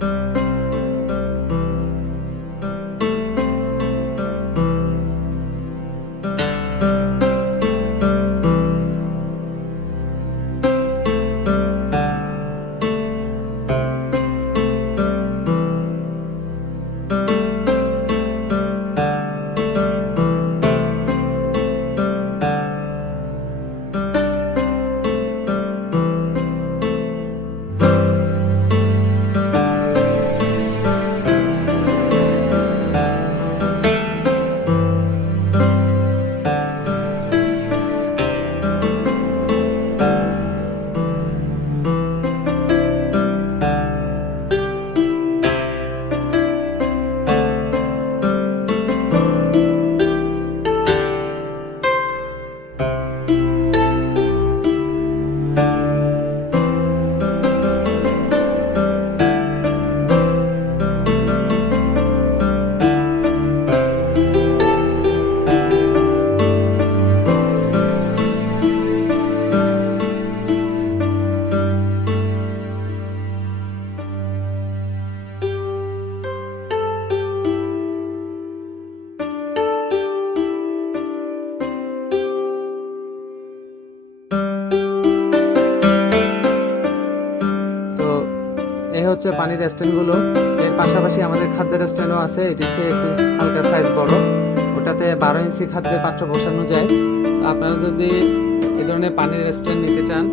তো এই হচ্ছে পানির স্ট্যান্ডগুলো। এর পাশাপাশি আমাদের খাদ্যের স্ট্যান্ডও আছে। এটি সে একটু হালকা সাইজ বড়। ওটাতে বারো ইঞ্চি খাদ্যের পাত্র বসানো যায়। আপনারা যদি এ ধরনের পানির স্ট্যান্ড নিতে চান